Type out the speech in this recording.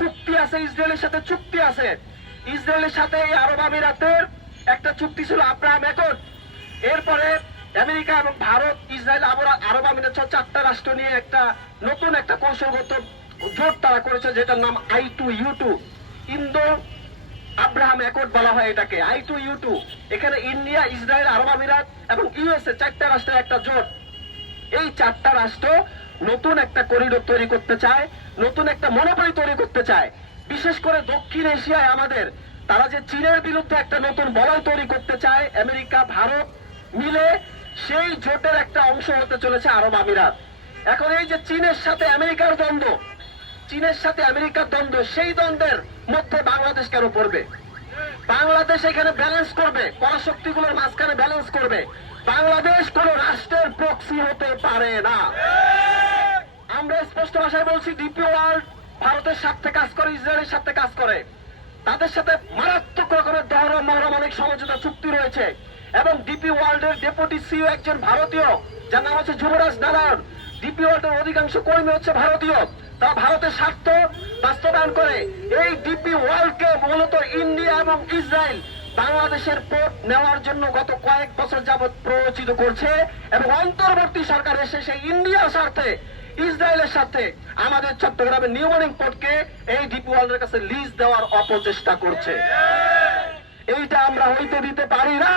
চুক্তি আছে, ইসরায়েলের সাথে চুক্তি আছে। ইসরায়েলের সাথে এই আরব আমিরাতের একটা চুক্তি ছিল আব্রাহাম অ্যাকর্ড। এরপরে আমেরিকা এবং ভারত, ইসরায়েল, আরব আমিরাত সহ 4টা রাষ্ট্র নিয়ে একটা নতুন একটা কৌশলগত জোট তারা করেছে, যেটার নাম I2U2, ইন্দো আব্রাহাম অ্যাকর্ড বলা হয় এটাকে, I2U2। এখানে ইন্ডিয়া, ইসরায়েল, আরব আমিরাত এবং ইউএসএ 4টা রাষ্ট্রের একটা জোট। এই 4টা রাষ্ট্র নতুন একটা করিডোর তৈরি করতে চায়, নতুন একটা মনোপলি তৈরি করতে চায়। বিশেষ করে দক্ষিণ এশিয়ায় আমাদের, তারা যে চীনের বিরুদ্ধে একটা নতুন বলয় তৈরি করতে চায়, আমেরিকা ভারত মিলে সেই জোটের একটা অংশ হতে চলেছে আরব আমিরাত। এখন এই যে চীনের সাথে আমেরিকার দ্বন্দ্ব, চীনের সাথে আমেরিকার দ্বন্দ্ব, সেই দ্বন্দ্বের মধ্যে বাংলাদেশ কেন পড়বে? বাংলাদেশ এখানে ব্যালেন্স করবে, পরাশক্তিগুলোর মাঝখানে ব্যালেন্স করবে। বাংলাদেশ কোন রাষ্ট্রের প্রক্সি হতে পারে না। আমরা স্পষ্ট ভাষায় বলছি, ডিপি ওয়ার্ল্ড ভারতের সাথে কাজ করে, ইসরায়েলের সাথে কাজ করে, তাদের সাথে মারাত্মক রকমের মহারমাণিক সমঝোতা চুক্তি রয়েছে। এবং ডিপি ওয়ার্ল্ডের ডেপুটি সিইও একজন ভারতীয়, যার নাম হচ্ছে যুবরাজ নারায়ণ। ডিপি ওয়ার্ল্ডের অধিকাংশ কর্মী হচ্ছে ভারতীয়, তারা ভারতের স্বার্থ বাস্তবায়ন করে। এই ডিপি ওয়ার্ল্ডকে মূলত ইন্ডিয়া এবং ইসরায়েল বাংলাদেশের পোর্ট নেওয়ার জন্য গত কয়েক বছর যাবৎ প্ররোচিত করছে, এবং অন্তর্বর্তী সরকার এসে সেই ইন্ডিয়ার স্বার্থে, ইসরায়েলের সাথে আমাদের চট্টগ্রামের নিউ মর্নিং পোর্টকে এই ডিপি ওয়ার্ল্ডের কাছে লিজ দেওয়ার অপচেষ্টা করছে। এইটা আমরা হইতে দিতে পারি না।